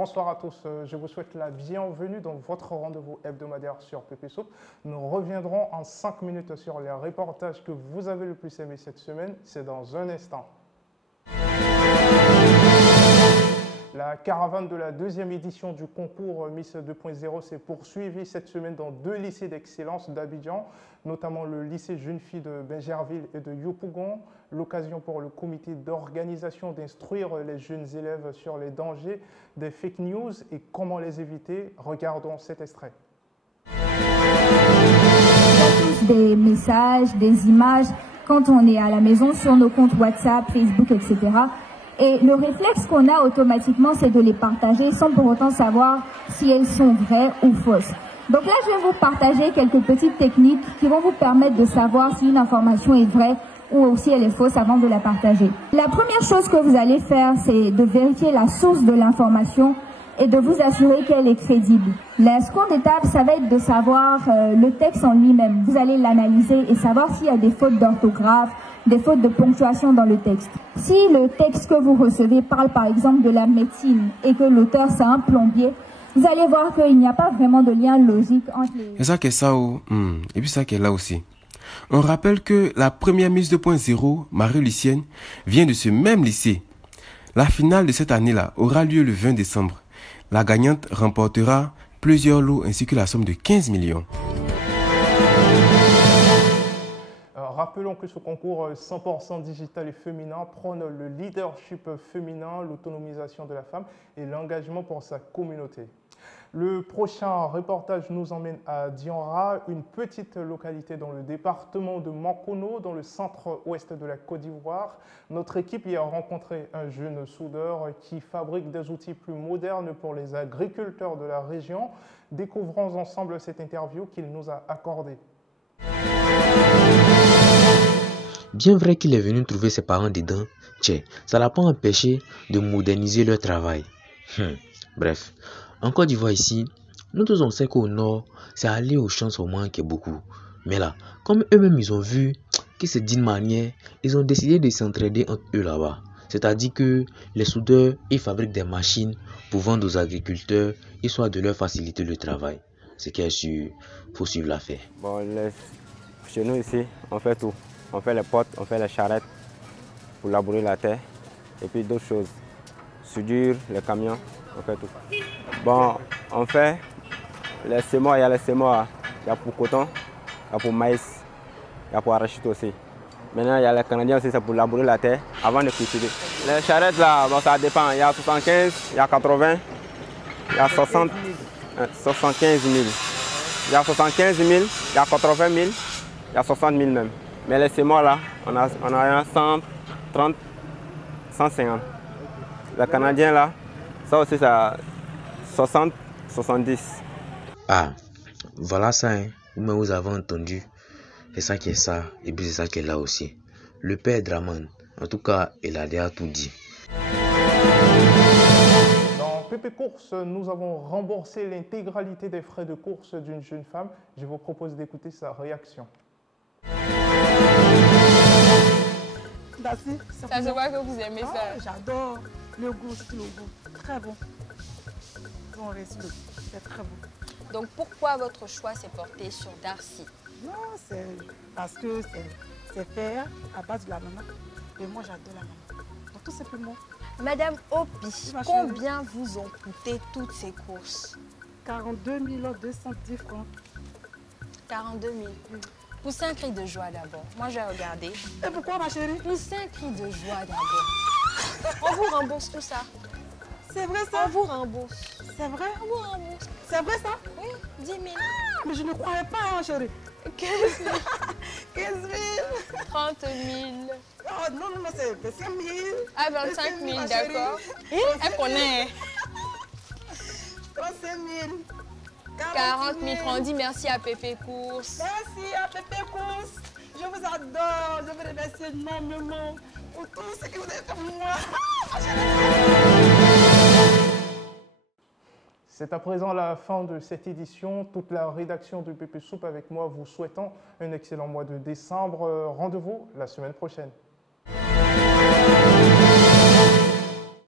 bonsoir à tous. Je vous souhaite la bienvenue dans votre rendez-vous hebdomadaire sur Pépé Soup. Nous reviendrons en 5 minutes sur les reportages que vous avez le plus aimé cette semaine. C'est dans un instant. La caravane de la deuxième édition du concours Miss 2.0 s'est poursuivie cette semaine dans 2 lycées d'excellence d'Abidjan, notamment le lycée Jeune Fille de Benjerville et de Yopougon. L'occasion pour le comité d'organisation d'instruire les jeunes élèves sur les dangers des fake news et comment les éviter. Regardons cet extrait. Des messages, des images quand on est à la maison sur nos comptes WhatsApp, Facebook, etc. Et le réflexe qu'on a automatiquement, c'est de les partager sans pour autant savoir si elles sont vraies ou fausses. Donc là, je vais vous partager quelques petites techniques qui vont vous permettre de savoir si une information est vraie ou si elle est fausse avant de la partager. La première chose que vous allez faire, c'est de vérifier la source de l'information et de vous assurer qu'elle est crédible. La seconde étape, ça va être de savoir le texte en lui-même. Vous allez l'analyser et savoir s'il y a des fautes d'orthographe, des fautes de ponctuation dans le texte. Si le texte que vous recevez parle par exemple de la médecine et que l'auteur c'est un plombier, vous allez voir qu'il n'y a pas vraiment de lien logique entre les... C'est ça qui est ça, et puis ça qui est là aussi. On rappelle que la première Miss 2.0, Marie-Lucienne, vient de ce même lycée. La finale de cette année-là aura lieu le 20 décembre. La gagnante remportera plusieurs lots ainsi que la somme de 15 millions. Rappelons que ce concours 100% digital et féminin prône le leadership féminin, l'autonomisation de la femme et l'engagement pour sa communauté. Le prochain reportage nous emmène à Dianra, une petite localité dans le département de Mankono, dans le centre-ouest de la Côte d'Ivoire. Notre équipe y a rencontré un jeune soudeur qui fabrique des outils plus modernes pour les agriculteurs de la région. Découvrons ensemble cette interview qu'il nous a accordée. Bien vrai qu'il est venu trouver ses parents dedans, ça l'a pas empêché de moderniser leur travail. Bref, en Côte d'Ivoire ici, nous tous on sait qu'au nord, c'est aller aux champs au manque beaucoup. Mais là, comme eux-mêmes ils ont vu que c'est d'une manière, ils ont décidé de s'entraider entre eux là-bas. C'est-à-dire que les soudeurs, ils fabriquent des machines pour vendre aux agriculteurs, histoire de leur faciliter le travail. C'est qu'il faut suivre l'affaire. Bon, chez nous ici, on fait tout. On fait les potes, on fait les charrettes pour labourer la terre et puis d'autres choses. Soudure, les camions, on fait tout. Bon, on fait les semoirs, il y a les semoirs, il y a pour coton, il y a pour maïs, il y a pour arachide aussi. Maintenant, il y a les Canadiens aussi, c'est pour labourer la terre avant de cultiver. Les charrettes là, bon, ça dépend. Il y a 75, il y a 80, il y a 60, 75 000. Il y a 75 000, il y a 80 000, il y a 60 000 même. Mais les semoirs là, on a 130, 150. Les Canadiens là, ça aussi ça 60, 70. Ah, voilà ça, mais vous avez entendu. C'est ça qui est ça, et puis c'est ça qui est là aussi. Le père Draman, en tout cas, il a déjà tout dit. Dans Pépé Course, nous avons remboursé l'intégralité des frais de course d'une jeune femme. Je vous propose d'écouter sa réaction. Ça se voit que vous aimez ça. J'adore le goût, c'est le goût. Très bon. Bon reste, c'est très bon. Donc pourquoi votre choix s'est porté sur Darcy? Non, c'est parce que c'est fait à base de la maman. Et moi j'adore la maman. Donc tout simplement. Madame Opi, combien vous ont coûté toutes ces courses? 42 210 francs. 42 000. Poussez un cri de joie d'abord. Moi, j'ai regardé. Et pourquoi, ma chérie? Poussez un cri de joie d'abord. On vous rembourse tout ça. C'est vrai ça? On vous rembourse. C'est vrai? On vous rembourse. C'est vrai ça? Oui, 10 000. Mais je ne croyais pas, ma chérie. 15 000. 15 000. 30 000. Oh, non, non, c'est 25 000. Ah, 25 000, d'accord. Elle connaît. 35 000. 40 000 francs. On dit merci à Pépé Course. Merci à Pépé Course. Je vous adore. Je vous remercie énormément pour tout ce que vous avez fait pour moi. C'est à présent la fin de cette édition. Toute la rédaction de Pépé Soup avec moi vous souhaitant un excellent mois de décembre. Rendez-vous la semaine prochaine.